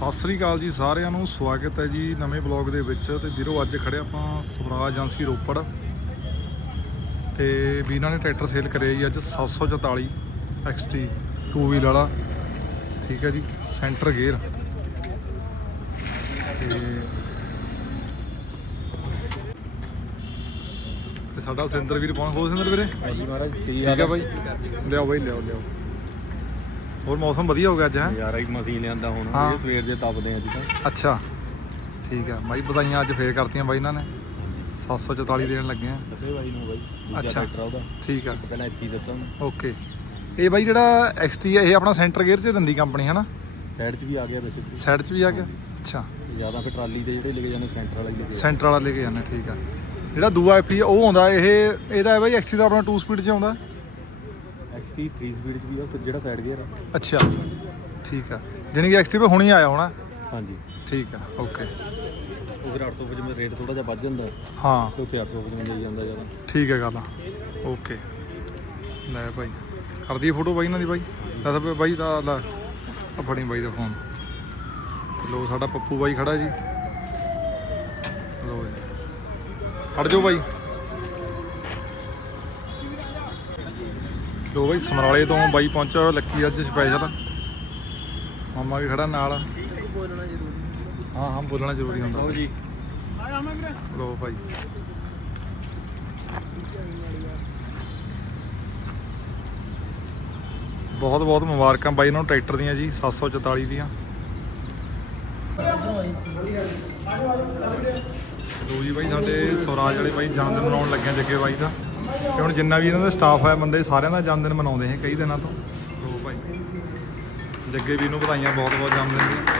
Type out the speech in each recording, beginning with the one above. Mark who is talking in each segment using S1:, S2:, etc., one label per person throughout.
S1: ਸਤਿ ਸ੍ਰੀ ਅਕਾਲ ਜੀ ਸਾਰਿਆਂ ਨੂੰ। ਸਵਾਗਤ ਹੈ ਜੀ ਨਵੇਂ ਬਲੌਗ ਦੇ ਵਿੱਚ। ਤੇ ਵੀਰੋ ਅੱਜ ਖੜੇ ਆਪਾਂ ਸਵਰਾਜ ਏਜੰਸੀ ਰੋਪੜ। ਤੇ ਵੀਰਾਂ ਨੇ ਟਰੈਕਟਰ ਸੇਲ ਕਰਿਆ ਜੀ ਅੱਜ 744 XT 2 ਵੀਲ ਵਾਲਾ। ਠੀਕ ਹੈ ਜੀ ਸੈਂਟਰ ਗੇਅਰ। ਤੇ ਸਾਡਾ ਸਿੰਦਰ ਵੀਰ ਪਹੁੰਚ ਹੋ ਸਿੰਦਰ ਵੀਰੇ?
S2: ਹਾਂਜੀ ਮਹਾਰਾਜ
S1: ਠੀਕ ਹੈ ਬਾਈ। ਲਿਆਓ ਬਾਈ ਲਿਆਓ ਲਿਆਓ। ਹੋਰ ਮੌਸਮ ਵਧੀਆ ਹੋ ਗਿਆ ਅੱਜ ਹੈ?
S2: ਯਾਰ ਇੱਕ ਮਸ਼ੀਨ ਲਿਆਂਦਾ ਹੁਣ।
S1: ਹਾਂ।
S2: ਇਹ ਸਵੇਰ ਦੇ ਤਪਦੇ ਅੱਜ ਤਾਂ।
S1: ਅੱਛਾ। ਠੀਕ ਆ। ਬਾਈ ਵਧਾਈਆਂ ਅੱਜ ਫੇਰ ਕਰਤੀਆਂ ਬਾਈ ਇਹਨਾਂ ਨੇ। 744 ਦੇਣ ਲੱਗੇ ਆ
S2: ਸੱਤੇ ਬਾਈ ਨੂੰ ਬਾਈ। ਦੂਜਾ
S1: ਅੱਛਾ।
S2: ਟਰੈਕਟਰ ਆ ਉਹਦਾ।
S1: ਠੀਕ ਆ।
S2: ਪਹਿਲਾਂ ਇੱਥੇ ਦਿੱਤਾ ਉਹਨੂੰ।
S1: ਓਕੇ। ਇਹ ਬਾਈ ਜਿਹੜਾ XT ਹੈ ਇਹ ਆਪਣਾ ਸੈਂਟਰ ਗੇਅਰ 'ਚ ਦਿੰਦੀ ਕੰਪਨੀ ਹੈ ਨਾ
S2: ਸਾਈਡ 'ਚ ਵੀ ਆ ਗਿਆ ਵੈਸੇ
S1: ਸਾਈਡ 'ਚ ਵੀ ਆ ਗਿਆ? ਅੱਛਾ।
S2: ਜ਼ਿਆਦਾ ਫਿਰ ਟਰਾਲੀ ਤੇ ਜਿਹੜੇ ਲੈ ਕੇ ਜਾਂਦੇ ਸੈਂਟਰ ਵਾਲਾ ਹੀ ਲੈ ਕੇ
S1: ਸੈਂਟਰ ਵਾਲਾ ਲੈ ਕੇ ਜਾਂਦੇ ਠੀਕ ਆ। ਜਿਹੜਾ ਦੂਆ FT ਉਹ ਆਉਂਦਾ। ਇਹ ਇਹਦਾ ਹੈ ਬਾਈ XT ਦਾ ਆਪਣਾ 2 ਸਪੀਡ 'ਚ ਆਉਂਦਾ।
S2: XT 3 ਸਪੀਡ 'ਚ ਵੀ ਆ ਤੇ ਜਿਹੜਾ ਸਾਈਡ ਗੇਅਰ ਆ।
S1: ਅੱਛਾ ਠੀਕ ਆ। ਜਾਣੀ ਕਿ 'ਤੇ ਹੁਣੀ ਆਇਆ ਹੋਣਾ?
S2: ਹਾਂਜੀ।
S1: ਠੀਕ ਆ ਓਕੇ
S2: ਉਹ ਫਿਰ 855 ਵਿੱਚ ਰੇਟ ਥੋੜਾ ਜਿਹਾ ਵੱਧ ਜਾਂਦਾ।
S1: ਹਾਂ।
S2: ਤੇ ਉੱਥੇ 855 ਜਾਈ ਜਾਂਦਾ ਜ਼ਿਆਦਾ।
S1: ਠੀਕ ਹੈ ਗੱਲ ਓਕੇ ਲੈ ਭਾਈ। ਕਰਦੀ ਫੋਟੋ ਬਾਈ ਇਹਨਾਂ ਦੀ ਬਾਈ? ਦੱਸ ਬਾਈ ਦਾ ਲੈ। ਆ ਫੜੀ ਬਾਈ ਦਾ ਫੋਨ ਲੋ ਸਾਡਾ ਪੱਪੂ ਬਾਈ ਖੜਾ ਜੀ। ਲੋ ਜੀ। ਹਟ ਜਾਓ ਬਾਈ। ਲੋ ਬਾਈ ਸਮਰਾਲੇ ਤੋਂ ਬਾਈ ਪਹੁੰਚਿਆ ਲੱਕੀ ਅੱਜ ਸਪੈਸ਼ਲ ਮਾਮਾ ਵੀ ਖੜਾ ਨਾਲ। ਹਾਂ ਹਾਂ ਬੋਲਣਾ ਜ਼ਰੂਰੀ ਹੁੰਦਾ।
S2: ਜੀ।
S1: ਲੋ ਭਾਈ। ਬਹੁਤ ਬਹੁਤ ਮੁਬਾਰਕਾਂ ਬਾਈ ਨੂੰ ਟਰੈਕਟਰ ਦੀਆਂ ਜੀ 744 ਦੀਆਂ। ਲੋ ਜੀ ਬਾਈ ਸਾਡੇ ਸਵਰਾਜ ਵਾਲੇ ਬਾਈ ਜਨਮ ਦਿਨ ਮਨਾਉਣ ਲੱਗੇ ਜੱਗੇ ਬਾਈ ਦਾ। ਤੇ ਹੁਣ ਜਿੰਨਾ ਵੀ ਇਹਨਾਂ ਦਾ ਸਟਾਫ ਹੈ, ਬੰਦੇ ਸਾਰਿਆਂ ਦਾ ਜਨਮਦਿਨ ਮਨਾਉਂਦੇ ਹੈ ਕਈ ਦਿਨਾਂ ਤੋਂ। ਲੋ ਭਾਈ, ਜੱਗੇ ਵੀ ਨੂੰ ਵਧਾਈਆਂ, ਬਹੁਤ ਬਹੁਤ ਜਨਮ ਦੀਆਂ।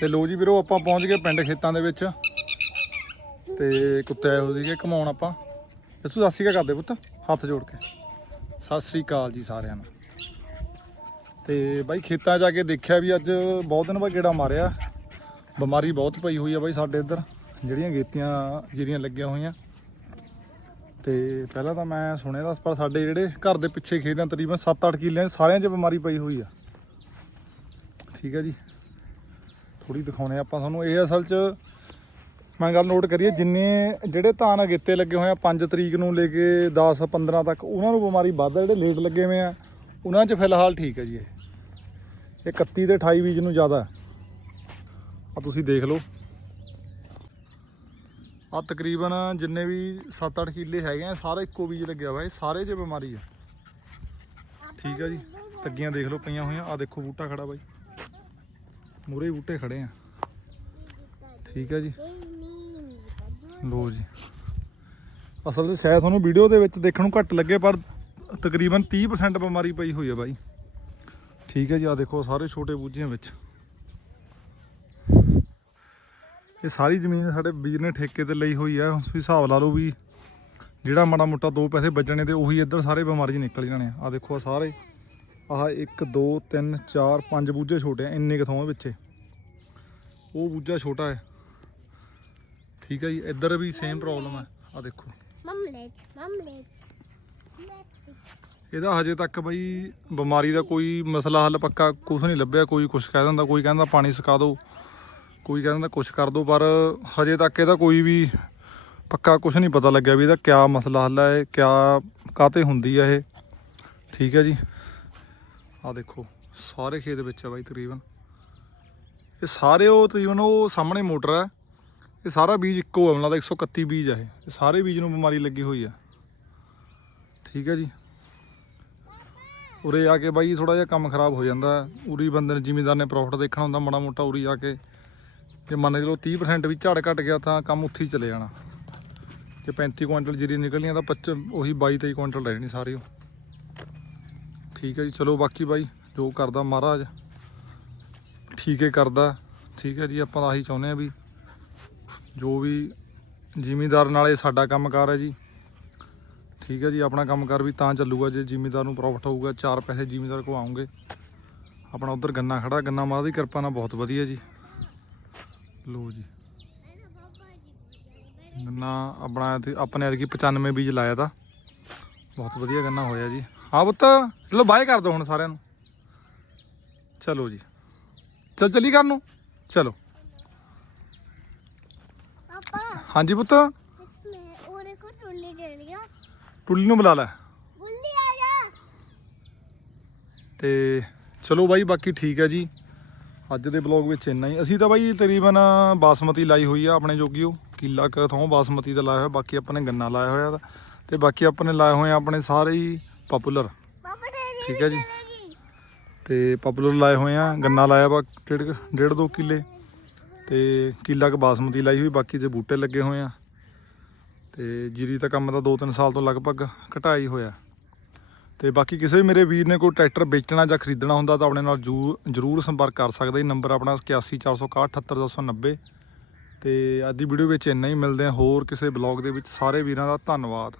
S1: ਤੇ ਲੋ ਜੀ ਵੀਰੋ, ਆਪਾਂ ਪਹੁੰਚ ਗਏ ਪਿੰਡ ਖੇਤਾਂ ਦੇ ਵਿੱਚ। ਤੇ ਕੁੱਤੇ ਆਏ ਹੋ ਸੀਗੇ, ਘਮਾਉਣ ਆਪਾਂ। ਇਸੂ ਸਤਿ ਸ਼੍ਰੀ ਅਕਾਲ ਕਰਦੇ ਪੁੱਤ, ਹੱਥ ਜੋੜ ਕੇ। ਸਤਿ ਸ੍ਰੀ ਅਕਾਲ ਜੀ ਸਾਰਿਆਂ ਨੂੰ। ਤੇ ਬਾਈ, ਖੇਤਾਂ ਜਾ ਕੇ ਦੇਖਿਆ ਵੀ ਅੱਜ ਬਹੁਤ ਦਿਨ ਬਾਅਦ ਗੇੜਾ ਮਾਰਿਆ। ਬਿਮਾਰੀ ਬਹੁਤ ਪਈ ਹੋਈ ਆ ਬਾਈ ਸਾਡੇ ਇੱਧਰ, ਜਿਹੜੀਆਂ ਗੇਤੀਆਂ, ਜਿਹੜੀਆਂ ਲੱਗੀਆਂ ਹੋਈਆਂ। ਤੇ ਪਹਿਲਾਂ ਤਾਂ ਮੈਂ ਸੁਣਿਆ ਦਾ ਪਰ ਸਾਡੇ ਜਿਹੜੇ ਘਰ ਦੇ ਪਿੱਛੇ ਖੇਤ ਆ, ਤਕਰੀਬਨ 7-8 ਕਿੱਲੇ ਸਾਰਿਆਂ 'ਚ ਬਿਮਾਰੀ ਪਈ ਹੋਈ ਆ। ਠੀਕ ਹੈ ਜੀ। ਥੋੜੀ ਦਿਖਾਉਣੇ ਆਪਾਂ ਤੁਹਾਨੂੰ। ਇਹ ਅਸਲ 'ਚ ਮੈਂ ਗੱਲ ਨੋਟ ਕਰੀਏ, ਜਿੰਨੇ ਜਿਹੜੇ ਧਾਨ ਅਗੇਤੇ ਲੱਗੇ ਹੋਏ ਆ 5 ਤਰੀਕ ਨੂੰ ਲੈ ਕੇ 10 15 ਤੱਕ, ਉਹਨਾਂ ਨੂੰ ਬਿਮਾਰੀ ਵੱਧ ਜਿਹੜੇ ਲੇਟ ਲੱਗੇ ਹੋਏ ਆ, ਉਹਨਾਂ 'ਚ ਫਿਲਹਾਲ ਠੀਕ ਹੈ ਜੀ ਇਹ। ਇਹ 31 ਤੇ 28 ਬੀਜ ਨੂੰ ਜ਼ਿਆਦਾ। ਆ ਤੁਸੀਂ ਦੇਖ ਲਓ। ਆ ਤਕਰੀਬਨ ਜਿੰਨੇ ਵੀ 7-8 ਕਿੱਲੇ ਹੈਗੇ ਆ, ਸਾਰੇ ਇੱਕੋ ਬੀਜ ਲੱਗਿਆ ਹੋਇਆ, ਇਹ ਸਾਰੇ 'ਚ ਬਿਮਾਰੀ ਆ। ਠੀਕ ਆ ਜੀ। ਤੱਗੀਆਂ ਦੇਖ ਲਓ ਪਈਆਂ ਹੋਈਆਂ। ਆ ਦੇਖੋ ਬੂਟਾ ਖੜਾ ਬਾਈ। ਮੂਰੇ ਬੂਟੇ ਖੜੇ ਆ। ਠੀਕ ਹੈ ਜੀ। ਲੋ ਜੀ। ਅਸਲ ਵਿੱਚ ਸ਼ਾਇਦ ਤੁਹਾਨੂੰ ਵੀਡੀਓ ਦੇ ਵਿੱਚ ਦੇਖਣ ਨੂੰ ਘੱਟ ਲੱਗੇ, ਪਰ ਤਕਰੀਬਨ 30% ਬਿਮਾਰੀ ਪਈ ਹੋਈ ਹੈ ਬਾਈ। ਠੀਕ ਹੈ ਜੀ ਆ ਦੇਖੋ ਸਾਰੇ ਛੋਟੇ ਬੂਝਿਆਂ ਵਿੱਚ। ਇਹ ਸਾਰੀ ਜ਼ਮੀਨ ਸਾਡੇ ਵੀਰ ਨੇ ਠੇਕੇ ਤੇ ਲਈ ਹੋਈ ਹੈ ਉਸ ਵੀ ਹਿਸਾਬ ਲਾ ਲਓ ਵੀ ਜਿਹੜਾ ਮਾੜਾ ਮੋਟਾ ਦੋ ਪੈਸੇ ਬਚਣੇ ਤੇ ਉਹੀ ਇੱਧਰ ਸਾਰੇ ਬਿਮਾਰੀ ਨਿਕਲ ਜਾਣੇ ਆ। ਆਹ ਦੇਖੋ ਆ ਸਾਰੇ। ਆਹ 1 2 3 4 5 ਬੂਝੇ ਛੋਟੇ ਆ ਇੰਨੇ ਕਿਥੋਂ ਵਿੱਚੇ ਉਹ ਬੂਝਾ ਛੋਟਾ ਹੈ। ਠੀਕ ਹੈ ਜੀ ਇੱਧਰ ਵੀ ਸੇਮ ਪ੍ਰੋਬਲਮ ਹੈ। ਆ ਦੇਖੋ. ਇਹਦਾ ਹਜੇ ਤੱਕ ਬਈ ਬਿਮਾਰੀ ਦਾ ਕੋਈ ਮਸਲਾ ਹੱਲ ਪੱਕਾ ਕੁਝ ਨਹੀਂ ਲੱਭਿਆ। ਕੋਈ ਕੁਝ ਕਹਿ ਦਿੰਦਾ ਕੋਈ ਕਹਿੰਦਾ ਪਾਣੀ ਸਕਾ ਦਿਓ ਕੋਈ ਕਹਿੰਦਾ ਕੁਝ ਕਰ ਦਿਓ ਪਰ ਹਜੇ ਤੱਕ ਇਹਦਾ ਕੋਈ ਵੀ ਪੱਕਾ ਕੁਝ ਨਹੀਂ ਪਤਾ ਲੱਗਿਆ ਵੀ ਇਹਦਾ ਕਿਆ ਮਸਲਾ ਹੱਲ ਹੈ ਕਿਆ ਕਾਤੇ ਹੁੰਦੀ ਹੈ ਇਹ। ਠੀਕ ਹੈ ਜੀ। ਆ ਦੇਖੋ, ਸਾਰੇ ਖੇਤ ਵਿੱਚ ਆ ਬਾਈ ਤਕਰੀਬਨ। ਇਹ ਸਾਰੇ ਉਹ ਤਕਰੀਬਨ ਉਹ ਸਾਹਮਣੇ ਮੋਟਰ ਹੈ ਇਹ ਸਾਰਾ ਬੀਜ ਇੱਕੋ ਹੈ ਉਹਨਾਂ ਦਾ 131 ਬੀਜ ਹੈ ਇਹ। ਸਾਰੇ ਬੀਜ ਨੂੰ ਬਿਮਾਰੀ ਲੱਗੀ ਹੋਈ ਆ। ਠੀਕ ਹੈ ਜੀ। ਉਰੇ ਆ ਕੇ ਬਾਈ ਥੋੜਾ ਜਿਹਾ ਕੰਮ ਖਰਾਬ ਹੋ ਜਾਂਦਾ। ਹੈ। ਉਰੀ ਬੰਦੇ ਨੇ, ਜ਼ਿਮੀਦਾਰ ਨੇ ਪ੍ਰੋਫਿਟ ਦੇਖਣਾ ਹੁੰਦਾ ਮਾੜਾ ਮੋਟਾ ਉਰੀ ਆ ਕੇ। ਜੇ ਮੰਨ ਕੇ ਚਲੋ 30% ਵੀ ਝਾੜ ਘਟ ਗਿਆ ਤਾਂ ਕੰਮ ਉੱਥੇ ਹੀ ਚਲੇ ਜਾਣਾ। ਜੇ 35 ਕੁਇੰਟਲ ਜੀਰੀ ਨਿਕਲਣੀ ਆ ਤਾਂ 25 ਉਹੀ 22 23 ਕੁਇੰਟਲ ਰਹਿਣੀ ਸਾਰੀ ਉਹ। ਠੀਕ ਹੈ ਜੀ, ਚਲੋ ਬਾਕੀ ਬਾਈ, ਜੋ ਕਰਦਾ ਮਹਾਰਾਜ, ਠੀਕ ਹੈ ਕਰਦਾ। ਠੀਕ ਹੈ ਜੀ, ਆਪਾਂ ਤਾਂ ਆਹੀ ਚਾਹੁੰਦੇ ਆ ਵੀ ਜੋ ਵੀ ਜ਼ਿਮੀਦਾਰ ਨਾਲੇ ਇਹ ਸਾਡਾ ਕੰਮਕਾਰ ਹੈ ਜੀ। ਠੀਕ ਹੈ ਜੀ, ਆਪਣਾ ਕੰਮਕਾਰ ਵੀ ਤਾਂ ਚੱਲੂਗਾ, ਜੇ ਜ਼ਿਮੀਦਾਰ ਨੂੰ ਪ੍ਰੋਫਿਟ ਹੋਊਗਾ, ਚਾਰ ਪੈਸੇ ਜ਼ਿਮੀਦਾਰ ਕੋ ਆਉਂਗੇ ਆਪਣਾ ਉਧਰ ਗੰਨਾ ਖੜਾ ਗੰਨਾ ਮਾਂ ਦੀ ਕਿਰਪਾ ਨਾਲ ਬਹੁਤ ਵਧੀਆ ਜੀ। ਲੋ ਜੀ। ਗੰਨਾ ਆਪਣਾ ਆਪਣੇ ਐਤਕੀ 95 ਬੀਜ ਲਾਇਆ ਤਾਂ। ਬਹੁਤ ਵਧੀਆ ਗੰਨਾ ਹੋਇਆ ਜੀ। ਹਾਂ ਪੁੱਤ ਚਲੋ ਬਾਏ ਕਰ ਦੋ ਹੁਣ ਸਾਰਿਆਂ ਨੂੰ। ਚਲੋ ਜੀ। ਚੱਲ ਚੱਲੀ ਕਰਨ ਨੂੰ? ਚਲੋ।
S3: ਪਾਪਾ।
S1: ਹਾਂਜੀ ਪੁੱਤ।
S3: ਮੈਂ ਉਹਦੇ ਕੋ ਟੁੱਲੀ ਦੇ ਲਿਆ
S1: ਟੁੱਲੀ ਨੂੰ ਬੁਲਾ ਲੈ।
S3: ਬੁੱਲੀ ਆ ਜਾ।
S1: ਤੇ ਚਲੋ ਬਾਈ ਬਾਕੀ ਠੀਕ ਹੈ ਜੀ। ਅੱਜ ਦੇ ਬਲੌਗ ਵਿੱਚ ਇੰਨਾ ਹੀ। ਅਸੀਂ ਤਾਂ ਬਾਈ ਤਕਰੀਬਨ ਬਾਸਮਤੀ ਲਾਈ ਹੋਈ ਆ ਆਪਣੇ ਜੋਗੀ ਉਹ ਕਿੱਲਾ ਕੁ ਥੋਂ ਬਾਸਮਤੀ ਦਾ ਲਾਇਆ ਹੋਇਆ। ਬਾਕੀ ਆਪਾਂ ਨੇ ਗੰਨਾ ਲਾਇਆ ਹੋਇਆ ਤਾ। ਬਾਕੀ ਆਪਾਂ ਨੇ ਲਾਏ ਹੋਏ ਆ ਆਪਣੇ ਸਾਰੇ ਹੀ ਪਪੂਲਰ
S3: ਪਾਪਾ ਦੇ
S1: ਠੀਕ ਹੈ ਜੀ। ਤੇ ਪਪੂਲਰ ਲਾਏ ਹੋਏ ਆ ਗੰਨਾ ਲਾਇਆ ਵਾ ਡੇਢ ਡੇਢ ਦੋ ਕਿੱਲੇ। ਤੇ ਕਿੱਲਾ ਕ ਬਾਸਮਤੀ ਲਾਈ ਹੋਈ ਬਾਕੀ ਜੇ ਬੂਟੇ ਲੱਗੇ ਹੋਏ ਆ। ਤੇ ਜੀਰੀ ਦਾ ਕੰਮ ਤਾਂ 2-3 ਸਾਲ ਤੋਂ ਲਗਭਗ ਘਟਾਈ ਹੋਇਆ। ਤੇ ਬਾਕੀ ਕਿਸੇ ਵੀ ਮੇਰੇ ਵੀਰ ਨੇ ਕੋਈ ਟਰੈਕਟਰ ਵੇਚਣਾ ਜਾਂ ਖਰੀਦਣਾ ਹੁੰਦਾ ਤਾਂ ਆਪਣੇ ਨਾਲ ਜ਼ਰੂਰ ਸੰਪਰਕ ਕਰ ਸਕਦਾ ਜੀ ਨੰਬਰ ਆਪਣਾ 8146178290 ਤੇ ਅੱਜ ਦੀ ਵੀਡੀਓ ਵਿੱਚ ਇੰਨਾ ਹੀ ਮਿਲਦੇ ਆ। ਹੋਰ ਕਿਸੇ ਬਲੌਗ ਦੇ ਵਿੱਚ ਸਾਰੇ ਵੀਰਾਂ ਦਾ ਧੰਨਵਾਦ।